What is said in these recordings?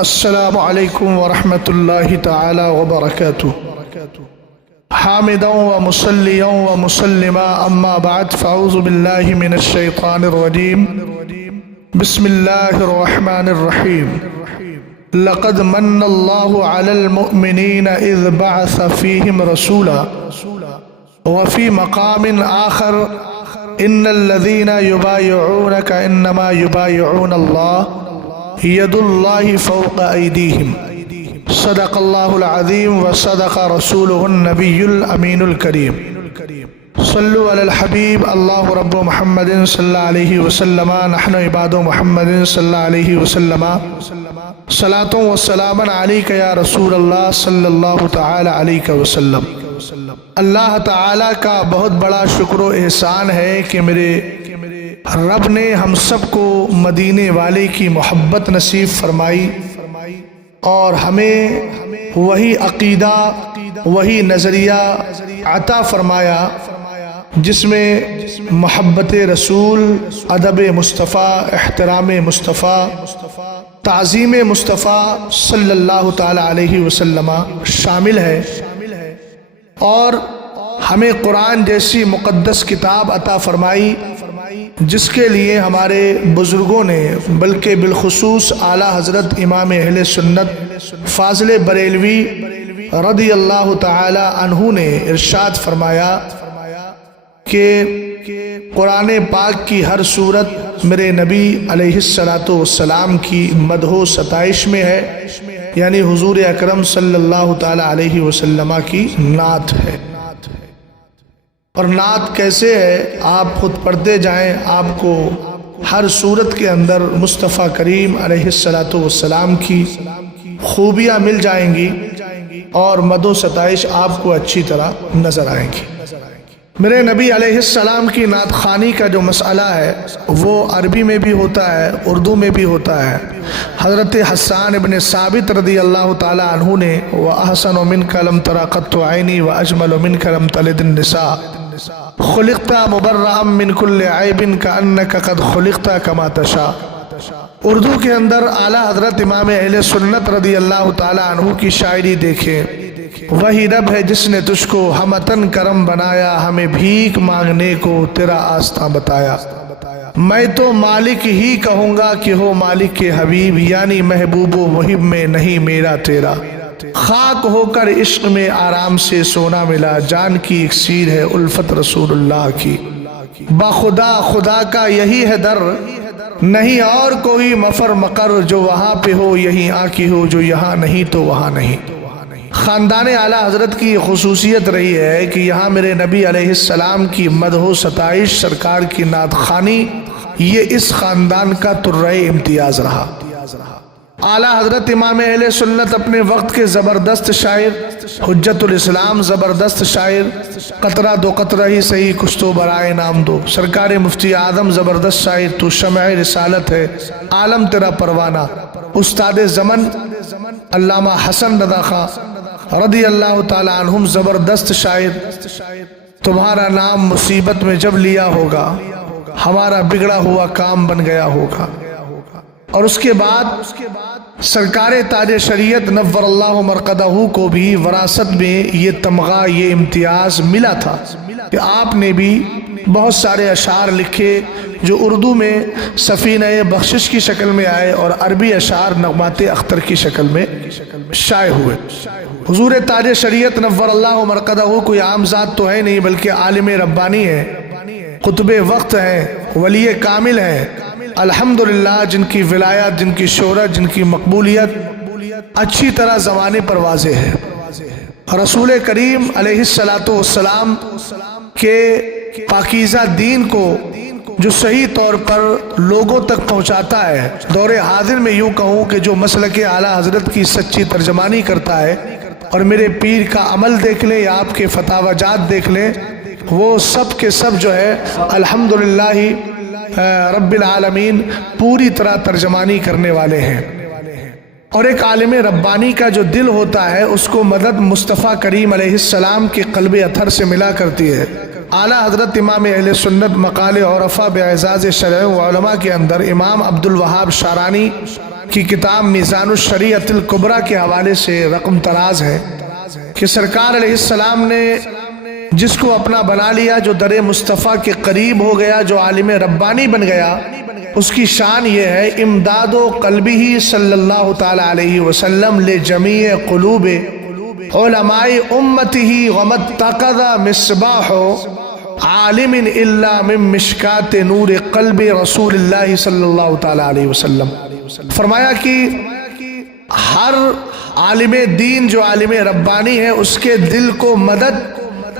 السلام علیکم ورحمۃ اللہ تعالی وبرکاتہ۔ حامدا ومصلیا ومسلما اما بعد فاعوذ باللہ من الشیطان الرجیم بسم اللہ الرحمن الرحیم۔ لقد من اللہ علی المؤمنین اذ بعث فیہم رسولا وفی مقام آخر ان الذین یبایعونک انما یبایعون اللہ ید اللہ فوق ایدیہم۔ صدق اللہ العظیم وصدق رسولہ النبی الامین الکریم۔ صلو علی الحبیب اللہ رب محمد صلی اللہ علیہ وسلم نحن عباد محمد صلی اللہ علیہ وسلم صلاۃ و سلام علیک یا رسول اللہ صلی اللہ تعالی علیہ وسلم۔ اللہ تعالی کا بہت بڑا شکر و احسان ہے کہ میرے رب نے ہم سب کو مدینے والے کی محبت نصیب فرمائی اور ہمیں وہی عقیدہ وہی نظریہ عطا فرمایا جس میں محبت رسول، ادب مصطفیٰ، احترام مصطفیٰ، تعظیم مصطفیٰ صلی اللہ تعالی علیہ وسلم شامل ہے، اور ہمیں قرآن جیسی مقدس کتاب عطا فرمائی جس کے لیے ہمارے بزرگوں نے بلکہ بالخصوص اعلیٰ حضرت امام اہل سنت فاضل بریلوی رضی اللہ تعالی عنہ نے ارشاد فرمایا کہ قرآن پاک کی ہر صورت میرے نبی علیہ السلام کی مدح و ستائش میں ہے، یعنی حضور اکرم صلی اللہ تعالی علیہ وسلم کی نعت ہے۔ اور نعت کیسے ہے آپ خود پڑھتے جائیں، آپ کو ہر صورت کے اندر مصطفیٰ کریم علیہ السلام کی خوبیاں مل جائیں گی اور مدح و ستائش آپ کو اچھی طرح نظر آئیں گی۔ میرے نبی علیہ السلام کی نعت خوانی کا جو مسئلہ ہے وہ عربی میں بھی ہوتا ہے، اردو میں بھی ہوتا ہے۔ حضرت حسان ابن ثابت رضی اللہ تعالی عنہ نے وَأَحْسَنُ مِنْكَ لَمْ تَرَ قَطُّ عَيْنِي وَأَجْمَلُ مِنْكَ لَمْ تَلِدِ النِّسَاءُ خُلِقْتَ مُبَرَّأً مِنْ كُلِّ عَيْبٍ كَأَنَّكَ قَدْ خُلِقْتَ كَمَا تَشَاءُ۔ اردو کے اندر اعلیٰ حضرت امام اہل سنت رضی اللہ تعالی عنہ کی شاعری دیکھیں۔ وہی رب ہے جس نے تجھ کو ہمتن کرم بنایا، ہمیں بھیک مانگنے کو تیرا آستاں بتایا۔ میں تو مالک ہی کہوں گا کہ ہو مالک کے حبیب، یعنی محبوب و محب میں نہیں میرا تیرا۔ خاک ہو کر عشق میں آرام سے سونا ملا، جان کی اکسیر ہے الفت رسول اللہ کی۔ بخدا خدا کا یہی ہے در، نہیں اور کوئی مفر مقر، جو وہاں پہ ہو یہیں آ کی ہو، جو یہاں نہیں تو وہاں نہیں۔ خاندان اعلیٰ حضرت کی خصوصیت رہی ہے کہ یہاں میرے نبی علیہ السلام کی مدح و ستائش، سرکار کی نعت خوانی، یہ اس خاندان کا طرۂ امتیاز رہا۔ اعلیٰ حضرت امام اہل سنت اپنے وقت کے زبردست شاعر، حجت الاسلام زبردست شاعر، قطرہ دو قطرہ ہی صحیح کچھ تو برائے نام دو، سرکار مفتی اعظم زبردست شاعر، تو شمع رسالت ہے عالم تیرا پروانہ، استاد زمن علامہ حسن رضا خان رضی اللہ تعالی عنہم زبردست شاعر، تمہارا نام مصیبت میں جب لیا ہوگا، ہمارا بگڑا ہوا کام بن گیا ہوگا۔ اور اس کے بعد سرکار تاج شریعت نور اللہ مرقدہ کو بھی وراثت میں یہ تمغہ، یہ امتیاز ملا تھا کہ آپ نے بھی بہت سارے اشعار لکھے جو اردو میں سفینہ بخشش کی شکل میں آئے اور عربی اشعار نغمات اختر کی شکل میں شائع ہوئے۔ حضور تاج شریعت نور اللہ مرقدہ کوئی عام ذات تو ہے نہیں، بلکہ عالم ربانی ہے، قطب وقت ہیں، ولی کامل ہیں، الحمدللہ جن کی ولایت، جن کی شہرت، جن کی مقبولیت اچھی طرح زمانے پر واضح ہے۔ رسول کریم علیہ السلام کے پاکیزہ دین کو جو صحیح طور پر لوگوں تک پہنچاتا ہے، دور حاضر میں یوں کہوں کہ جو مسلک اعلیٰ حضرت کی سچی ترجمانی کرتا ہے، اور میرے پیر کا عمل دیکھ لیں یا آپ کے فتاوی جات دیکھ لیں، وہ سب کے سب جو ہے الحمدللہ رب العالمین پوری طرح ترجمانی کرنے والے ہیں۔ اور ایک عالم ربانی کا جو دل ہوتا ہے اس کو مدد مصطفیٰ کریم علیہ السلام کے قلب اطہر سے ملا کرتی ہے۔ اعلیٰ حضرت امام اہل سنت مقال عرفہ باعزاز شرع و علماء کے اندر امام عبد الوہاب شارانی کی کتاب میزان الشریعت الکبریٰ کے حوالے سے رقم تراز ہے کہ سرکار علیہ السلام نے جس کو اپنا بنا لیا، جو در مصطفیٰ کے قریب ہو گیا، جو عالم ربانی بن گیا، اس کی شان یہ ہے امداد و قلبہ صلی اللہ تعالی علیہ وسلم لجمیع قلوب علماء امتہ ومتقض مصباح عالم الا من مشکات نور قلب رسول اللہ صلی اللہ تعالی علیہ وسلم۔ فرمایا کہ ہر عالم دین جو عالم ربانی ہے، اس کے دل کو مدد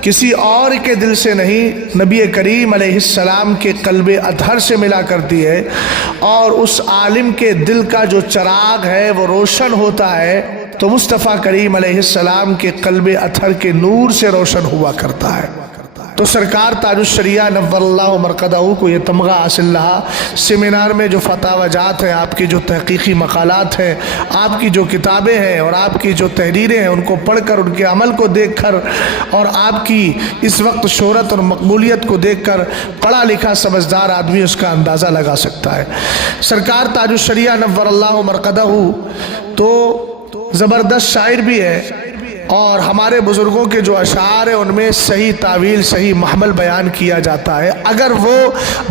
کسی اور کے دل سے نہیں، نبی کریم علیہ السلام کے قلب اطہر سے ملا کرتی ہے، اور اس عالم کے دل کا جو چراغ ہے وہ روشن ہوتا ہے تو مصطفیٰ کریم علیہ السلام کے قلب اطہر کے نور سے روشن ہوا کرتا ہے۔ تو سرکار تاج الشریعہ نور اللہ مرقدہ کو یہ تمغہ حاصل رہا۔ سیمینار میں جو فتاوی جات ہیں، آپ کی جو تحقیقی مقالات ہیں، آپ کی جو کتابیں ہیں اور آپ کی جو تحریریں ہیں، ان کو پڑھ کر، ان کے عمل کو دیکھ کر اور آپ کی اس وقت شہرت اور مقبولیت کو دیکھ کر پڑھا لکھا سمجھدار آدمی اس کا اندازہ لگا سکتا ہے۔ سرکار تاج الشریعہ نور اللہ مرقدہ تو زبردست شاعر بھی ہے، اور ہمارے بزرگوں کے جو اشعار ہیں ان میں صحیح تعویل، صحیح محمل بیان کیا جاتا ہے، اگر وہ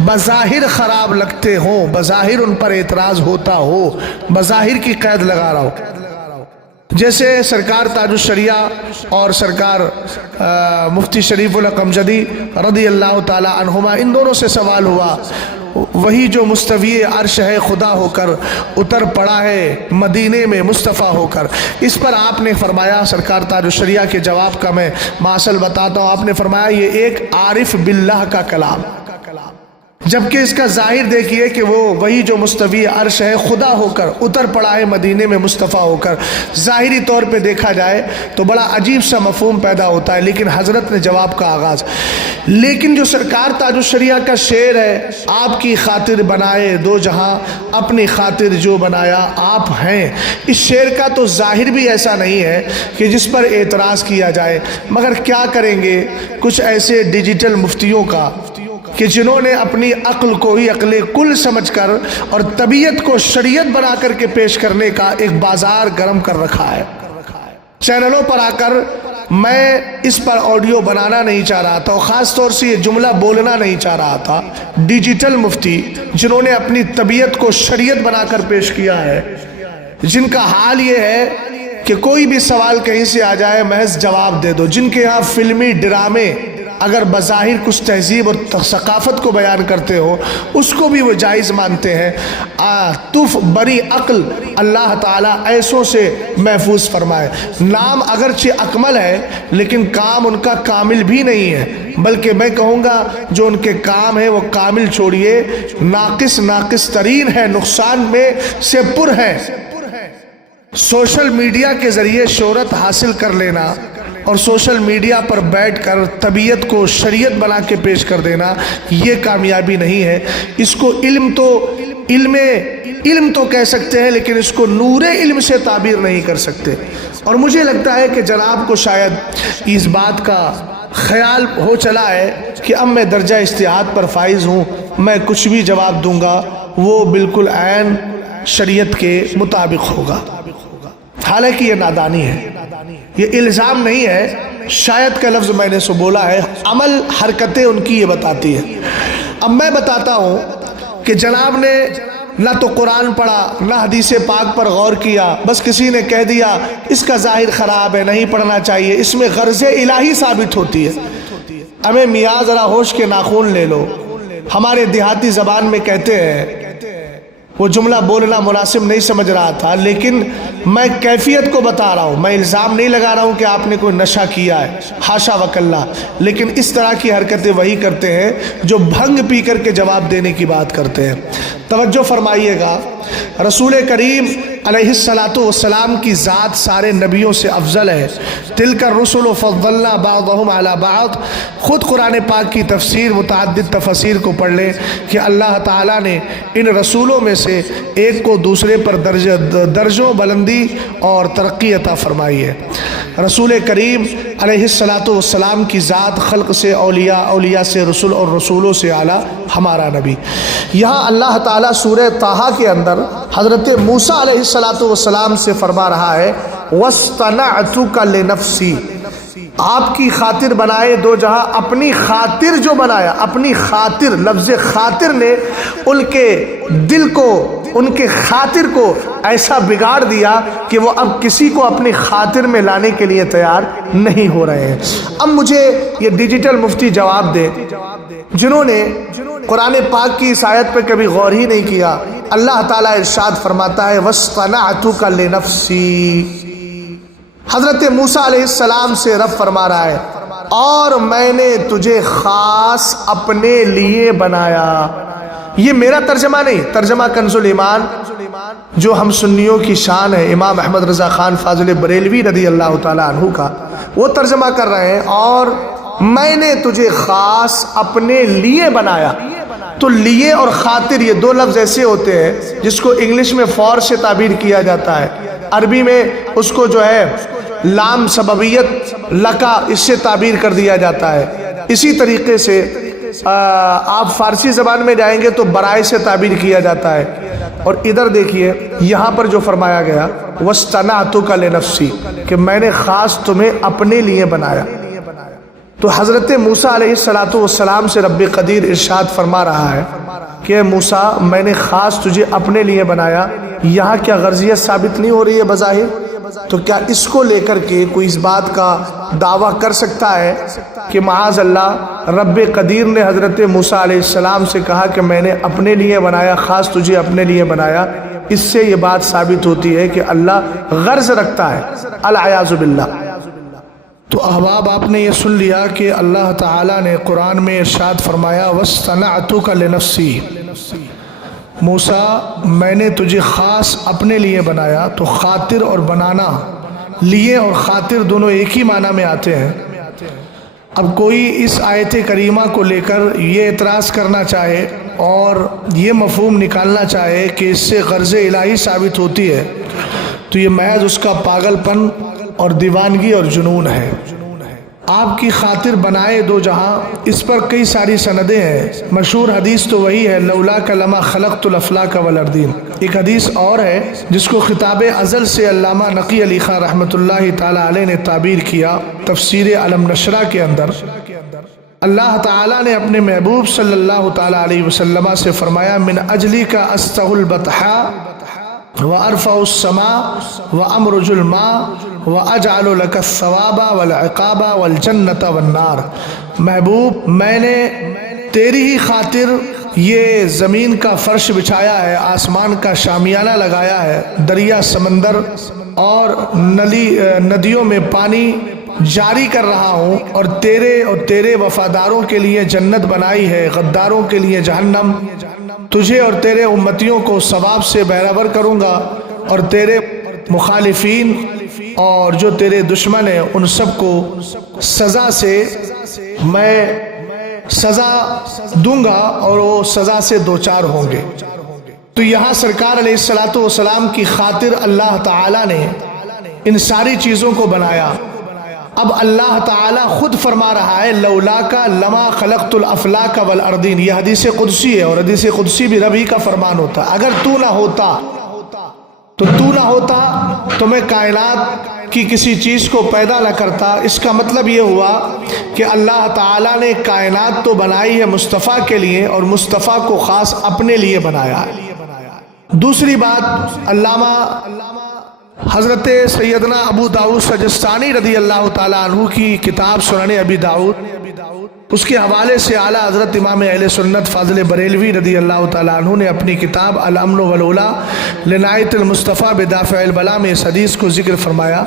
بظاہر خراب لگتے ہوں، بظاہر ان پر اعتراض ہوتا ہو، بظاہر کی قید لگا رہا ہو۔ جیسے سرکار تاج الشریعہ اور سرکار مفتی شریف القمجدی رضی اللہ تعالی عنہما، ان دونوں سے سوال ہوا، وہی جو مستوی عرش ہے خدا ہو کر اتر پڑا ہے مدینے میں مصطفیٰ ہو کر۔ اس پر آپ نے فرمایا، سرکار تاج الشریعہ کے جواب کا میں معاصل بتاتا ہوں، آپ نے فرمایا یہ ایک عارف باللہ کا کلام، جبکہ اس کا ظاہر دیکھیے کہ وہ وہی جو مستوی عرش ہے خدا ہو کر اتر پڑا ہے مدینے میں مصطفیٰ ہو کر، ظاہری طور پہ دیکھا جائے تو بڑا عجیب سا مفہوم پیدا ہوتا ہے، لیکن حضرت نے جواب کا آغاز، لیکن جو سرکار تاج الشریعہ کا شعر ہے، آپ کی خاطر بنائے دو جہاں اپنی خاطر جو بنایا آپ ہیں، اس شعر کا تو ظاہر بھی ایسا نہیں ہے کہ جس پر اعتراض کیا جائے، مگر کیا کریں گے کچھ ایسے ڈیجیٹل مفتیوں کا کہ جنہوں نے اپنی عقل کو ہی عقل کل سمجھ کر اور طبیعت کو شریعت بنا کر کے پیش کرنے کا ایک بازار گرم کر رکھا ہے۔ چینلوں پر آ کر میں اس پر آڈیو بنانا نہیں چاہ رہا تھا، اور خاص طور سے یہ جملہ بولنا نہیں چاہ رہا تھا، ڈیجیٹل مفتی جنہوں نے اپنی طبیعت کو شریعت بنا کر پیش کیا ہے، جن کا حال یہ ہے کہ کوئی بھی سوال کہیں سے آ جائے محض جواب دے دو، جن کے ہاں فلمی ڈرامے اگر بظاہر کچھ تہذیب اور ثقافت کو بیان کرتے ہو اس کو بھی وہ جائز مانتے ہیں۔ تف بری عقل اللہ تعالیٰ ایسوں سے محفوظ فرمائے۔ نام اگرچہ اکمل ہے لیکن کام ان کا کامل بھی نہیں ہے، بلکہ میں کہوں گا جو ان کے کام ہے وہ کامل چھوڑیے، ناقص ترین ہے، نقصان میں سے پر ہے۔ سوشل میڈیا کے ذریعے شہرت حاصل کر لینا اور سوشل میڈیا پر بیٹھ کر طبیعت کو شریعت بنا کے پیش کر دینا، یہ کامیابی نہیں ہے۔ اس کو علم تو کہہ سکتے ہیں، لیکن اس کو نور علم سے تعبیر نہیں کر سکتے۔ اور مجھے لگتا ہے کہ جناب کو شاید اس بات کا خیال ہو چلا ہے کہ اب میں درجہ اجتہاد پر فائز ہوں، میں کچھ بھی جواب دوں گا وہ بالکل عین شریعت کے مطابق ہوگا، حالانکہ یہ نادانی ہے، یہ الزام نہیں ہے، شاید کا لفظ میں نے سو بولا ہے، عمل حرکتیں ان کی یہ بتاتی ہیں۔ اب میں بتاتا ہوں کہ جناب نے نہ تو قرآن پڑھا نہ حدیث پاک پر غور کیا، بس کسی نے کہہ دیا اس کا ظاہر خراب ہے نہیں پڑھنا چاہیے، اس میں غرض الہی ثابت ہوتی ہے۔ ہمیں میاں ذرا ہوش کے ناخون لے لو، ہمارے دیہاتی زبان میں کہتے ہیں، وہ جملہ بولنا مناسب نہیں سمجھ رہا تھا لیکن میں کیفیت کو بتا رہا ہوں، میں الزام نہیں لگا رہا ہوں کہ آپ نے کوئی نشہ کیا ہے، حاشا وکلا، لیکن اس طرح کی حرکتیں وہی کرتے ہیں جو بھنگ پی کر کے جواب دینے کی بات کرتے ہیں۔ توجہ فرمائیے گا، رسول کریم علیہ السلام کی ذات سارے نبیوں سے افضل ہے۔ تلک الرسل فضلنا بعضهم علی بعض، خود قرآن پاک کی تفسیر متعدد تفسیر کو پڑھ لیں کہ اللہ تعالیٰ نے ان رسولوں میں سے ایک کو دوسرے پر درجوں بلندی اور ترقی عطا فرمائی ہے۔ رسول کریم علیہ السلام کی ذات خلق سے اولیاء، اولیاء سے رسول اور رسولوں سے اعلیٰ ہمارا نبی۔ یہاں اللہ تعالیٰ سورہ طٰہٰ کے اندر حضرت موسیٰ علیہ السلام سے فرما رہا ہے وَاصْطَنَعْتُكَ لِنَفْسِي، آپ کی خاطر بنائے دو جہاں، اپنی خاطر جو بنایا، اپنی خاطر، لفظ خاطر نے ان کے دل کو، ان کے خاطر کو ایسا بگاڑ دیا کہ وہ اب کسی کو اپنی خاطر میں لانے کے لیے تیار نہیں ہو رہے ہیں۔ اب مجھے یہ ڈیجیٹل مفتی جواب دے جنہوں نے قرآن پاک کی اس آیت پہ کبھی غور ہی نہیں کیا۔ اللہ تعالیٰ ارشاد فرماتا ہے وَاصْطَنَعْتُكَ لِنَفْسِي، حضرت موسیٰ علیہ السلام سے رب فرما رہا ہے اور میں نے تجھے خاص اپنے لیے بنایا۔ یہ میرا ترجمہ نہیں، ترجمہ کنز الایمان جو ہم سنیوں کی شان ہے، امام احمد رضا خان فاضل بریلوی رضی اللہ تعالیٰ عنہ کا، وہ ترجمہ کر رہے ہیں اور میں نے تجھے خاص اپنے لیے بنایا۔ تو لیے اور خاطر یہ دو لفظ ایسے ہوتے ہیں جس کو انگلش میں فور سے تعبیر کیا جاتا ہے، عربی میں اس کو جو ہے لام سببیت لکا اس سے تعبیر کر دیا جاتا ہے۔ اسی طریقے سے آپ فارسی زبان میں جائیں گے تو برائے سے تعبیر کیا جاتا ہے۔ اور ادھر دیکھیے یہاں پر جو فرمایا گیا وَاصْطَنَعْتُكَ لِنَفْسِي، کہ میں نے خاص تمہیں اپنے لیے بنایا۔ تو حضرت موسیٰ علیہ السلام سے رب قدیر ارشاد فرما رہا ہے کہ موسیٰ میں نے خاص تجھے اپنے لیے بنایا۔ یہاں کیا غرضیت ثابت نہیں ہو رہی ہے بظاہر؟ تو کیا اس کو لے کر کے کوئی اس بات کا دعویٰ کر سکتا ہے کہ معاذ اللہ رب قدیر نے حضرت موسیٰ علیہ السلام سے کہا کہ میں نے اپنے لیے بنایا، خاص تجھے اپنے لیے بنایا؟ اس سے یہ بات ثابت ہوتی ہے کہ اللہ غرض رکھتا ہے، العیاذ باللہ۔ تو احباب آپ نے یہ سن لیا کہ اللہ تعالیٰ نے قرآن میں ارشاد فرمایا وَاصْطَنَعْتُكَ لِنَفْسِي، موسیٰ میں نے تجھے خاص اپنے لیے بنایا۔ تو خاطر اور بنانا، لیے اور خاطر دونوں ایک ہی معنی میں آتے ہیں۔ اب کوئی اس آیت کریمہ کو لے کر یہ اعتراض کرنا چاہے اور یہ مفہوم نکالنا چاہے کہ اس سے غرض الہی ثابت ہوتی ہے تو یہ محض اس کا پاگل پن اور دیوانگی اور جنون ہے۔ آپ کی خاطر بنائے دو جہاں، اس پر کئی ساری سندیں ہیں۔ مشہور حدیث تو وہی ہے لولاک لما خلقت الافلاک والارضین۔ ایک حدیث اور ہے جس کو خطاب ازل سے علامہ نقی علی خان رحمۃ اللہ تعالی علیہ نے تعبیر کیا تفسیر علم نشرہ کے اندر۔ اللہ تعالیٰ نے اپنے محبوب صلی اللہ تعالی علیہ وسلم سے فرمایا من اجلی کا استغ البطحاء وارفع السماء وامرج الماء واجعل لك الثواب والعقاب والجنت والنار، محبوب میں نے تیری ہی خاطر یہ زمین کا فرش بچھایا ہے، آسمان کا شامیانہ لگایا ہے، دریا سمندر اور ندیوں میں پانی جاری کر رہا ہوں، اور تیرے وفاداروں کے لیے جنت بنائی ہے، غداروں کے لیے جہنم۔ تجھے اور تیرے امتیوں کو ثواب سے بہرور کروں گا، اور تیرے مخالفین اور جو تیرے دشمن ہیں ان سب کو سزا سے میں سزا دوں گا اور وہ سزا سے دوچار ہوں گے۔ تو یہاں سرکار علیہ السلام کی خاطر اللہ تعالیٰ نے ان ساری چیزوں کو بنایا۔ اب اللہ تعالیٰ خود فرما رہا ہے لولاکا لما خلقت الافلاک والارضین، یہ حدیث قدسی ہے، اور حدیث قدسی بھی رب ہی کا فرمان ہوتا۔ اگر تو نہ ہوتا تو میں کائنات کی کسی چیز کو پیدا نہ کرتا۔ اس کا مطلب یہ ہوا کہ اللہ تعالیٰ نے کائنات تو بنائی ہے مصطفیٰ کے لیے اور مصطفیٰ کو خاص اپنے لیے بنایا ہے۔ دوسری بات، علامہ حضرت سیدنا ابو داؤد سجستانی رضی اللہ تعالیٰ عنہ کی کتاب سنن ابی داؤد، اس کے حوالے سے اعلیٰ حضرت امام اہل سنت فاضل بریلوی رضی اللہ تعالیٰ عنہ نے اپنی کتاب الامن والولا لنایت المصطفیٰ بدافع البلا میں اس حدیث کو ذکر فرمایا۔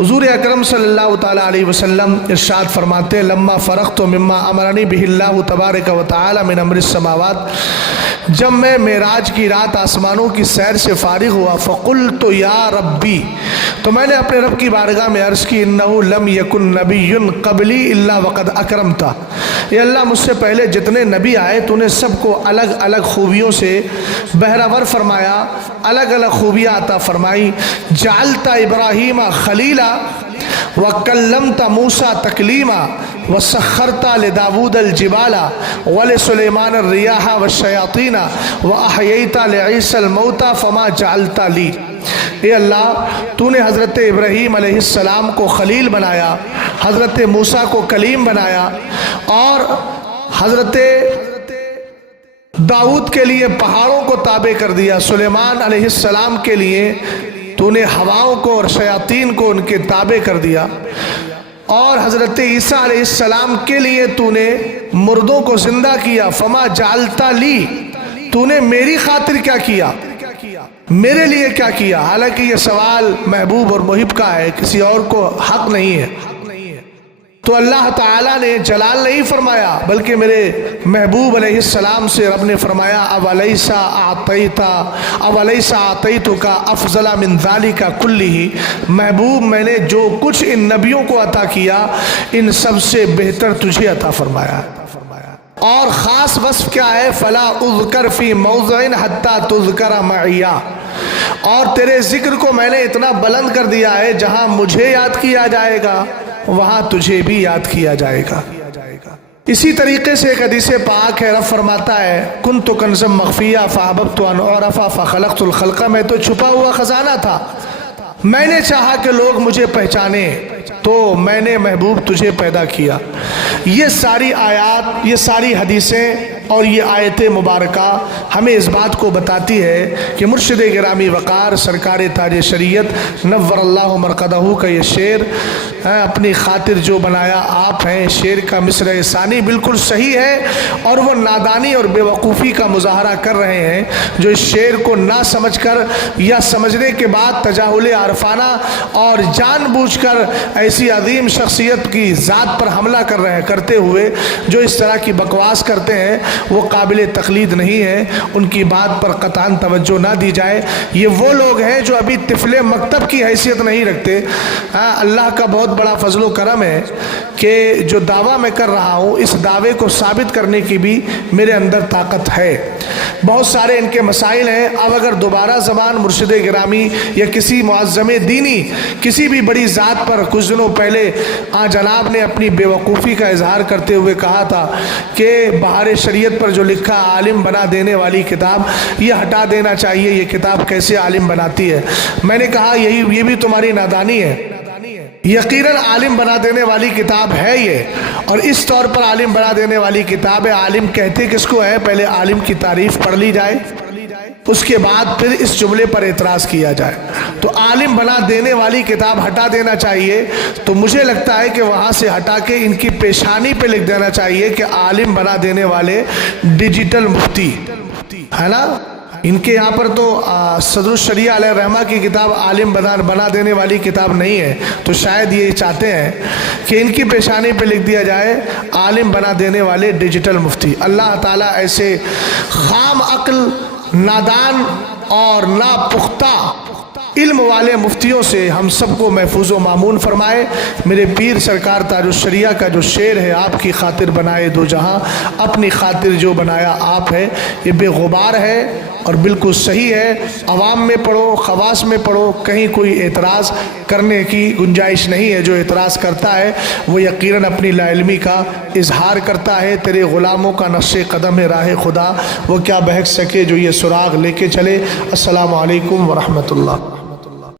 حضور اکرم صلی اللہ تعالیٰ علیہ وسلم ارشاد فرماتے لما فرغت مما امرنی بہ اللہ تبارک و تعالی من امر السماوات، جب میں معراج کی رات آسمانوں کی سیر سے فارغ ہوا فقلت یا ربی، تو میں نے اپنے رب کی بارگاہ میں عرض کی انہو لم یکن نبی قبلی الا وقد اکرمتا، اے اللہ مجھ سے پہلے جتنے نبی آئے تو نے سب کو الگ الگ خوبیوں سے بہرور فرمایا، الگ الگ خوبیاں عطا فرمائی۔ جعلت ابراہیم خلیلا وَكَلَّمْتَ مُوسَى تَكْلِيمًا وَسَخَّرْتَ لِدَاوُودَ الْجِبَالَ وَلِسُلَيْمَانَ الرِّيَاحَ وَالشَّيَاطِينَ وَأَحْيَيْتَ لِعِيسَى الْمَوْتَى فَمَا جَعَلْتَ لِي۔ اے اللہ، تو نے حضرت ابراہیم علیہ السلام کو خلیل بنایا، حضرت موسیٰ کو کلیم بنایا، اور حضرت داؤد کے لیے پہاڑوں کو تابع کر دیا، سلیمان علیہ السلام کے لیے تو نے ہواؤں کو اور شیاطین کو ان کے تابع کر دیا، اور حضرت عیسیٰ علیہ السلام کے لیے تو نے مردوں کو زندہ کیا۔ فما جعلتا لی، تو نے میری خاطر کیا کیا، میرے لیے کیا کیا؟ حالانکہ یہ سوال محبوب اور محب کا ہے، کسی اور کو حق نہیں ہے۔ تو اللہ تعالیٰ نے جلال نہیں فرمایا، بلکہ میرے محبوب علیہ السلام سے رب نے فرمایا اولیس اعطیتک افضل من ذلک کلہ، محبوب میں نے جو کچھ ان نبیوں کو عطا کیا ان سب سے بہتر تجھے عطا فرمایا۔ اور خاص وصف کیا ہے؟ فلا اذکر فی موضع حتی تذکر معی، اور تیرے ذکر کو میں نے اتنا بلند کر دیا ہے جہاں مجھے یاد کیا جائے گا وہاں تجھے بھی یاد کیا جائے گا۔ اسی طریقے سے ایک حدیث پاک ہے، رب فرماتا ہے کنت کنزا مخفیہ فاحببت ان اعرف فخلقت الخلق، میں تو چھپا ہوا خزانہ تھا، میں نے چاہا کہ لوگ مجھے پہچانے تو میں نے محبوب تجھے پیدا کیا۔ یہ ساری آیات، یہ ساری حدیثیں اور یہ آیت مبارکہ ہمیں اس بات کو بتاتی ہے کہ مرشد گرامی وقار سرکار تاج شریعت نور اللہ مرقدہ کا یہ شعر اپنی خاطر جو بنایا آپ ہیں، شعر کا مصرع ثانی بالکل صحیح ہے، اور وہ نادانی اور بے وقوفی کا مظاہرہ کر رہے ہیں جو اس شعر کو نہ سمجھ کر یا سمجھنے کے بعد تجاہل عارفانہ اور جان بوجھ کر ایسی عظیم شخصیت کی ذات پر حملہ کرتے ہوئے جو اس طرح کی بکواس کرتے ہیں وہ قابل تقلید نہیں ہے، ان کی بات پر قطعاً توجہ نہ دی جائے۔ یہ وہ لوگ ہیں جو ابھی طفل مکتب کی حیثیت نہیں رکھتے۔ اللہ کا بہت بڑا فضل و کرم ہے کہ جو دعویٰ میں کر رہا ہوں اس دعوے کو ثابت کرنے کی بھی میرے اندر طاقت ہے۔ بہت سارے ان کے مسائل ہیں، اب اگر دوبارہ زبان مرشد گرامی یا کسی معظم دینی کسی بھی بڑی ذات پر کچھ دنوں پہلے جناب نے اپنی بے وقوفی کا اظہار کرتے ہوئے کہا تھا کہ بہار شریعت پر جو لکھا عالم بنا دینے والی کتاب یہ ہٹا دینا چاہیے، یہ کتاب کیسے عالم بناتی ہے؟ میں نے کہا یہ بھی تمہاری نادانی ہے، یقیناً عالم بنا دینے والی کتاب ہے یہ، اور اس طور پر عالم بنا دینے والی کتاب ہے۔ عالم کہتے کس کو ہے؟ پہلے عالم کی تعریف پڑھ لی جائے، اس کے بعد پھر اس جملے پر اعتراض کیا جائے۔ تو عالم بنا دینے والی کتاب ہٹا دینا چاہیے، تو مجھے لگتا ہے کہ وہاں سے ہٹا کے ان کی پیشانی پہ لکھ دینا چاہیے کہ عالم بنا دینے والے ڈیجیٹل مفتی، ہے نا؟ ان کے یہاں پر تو صدر الشریعہ علیہ الرحمہ کی کتاب عالم بنا دینے والی کتاب نہیں ہے، تو شاید یہ چاہتے ہیں کہ ان کی پیشانی پہ لکھ دیا جائے عالم بنا دینے والے ڈیجیٹل مفتی۔ اللہ تعالیٰ ایسے خام عقل، نادان اور ناپختہ علم والے مفتیوں سے ہم سب کو محفوظ و مامون فرمائے۔ میرے پیر سرکار تاج الشریعہ کا جو شعر ہے، آپ کی خاطر بنائے دو جہاں، اپنی خاطر جو بنایا آپ ہے، یہ بے غبار ہے اور بالکل صحیح ہے۔ عوام میں پڑھو، خواص میں پڑھو، کہیں کوئی اعتراض کرنے کی گنجائش نہیں ہے۔ جو اعتراض کرتا ہے وہ یقیناً اپنی لا علمی کا اظہار کرتا ہے۔ تیرے غلاموں کا نقش قدم ہے راہ خدا، وہ کیا بہک سکے جو یہ سراغ لے کے چلے۔ السلام علیکم ورحمۃ اللہ۔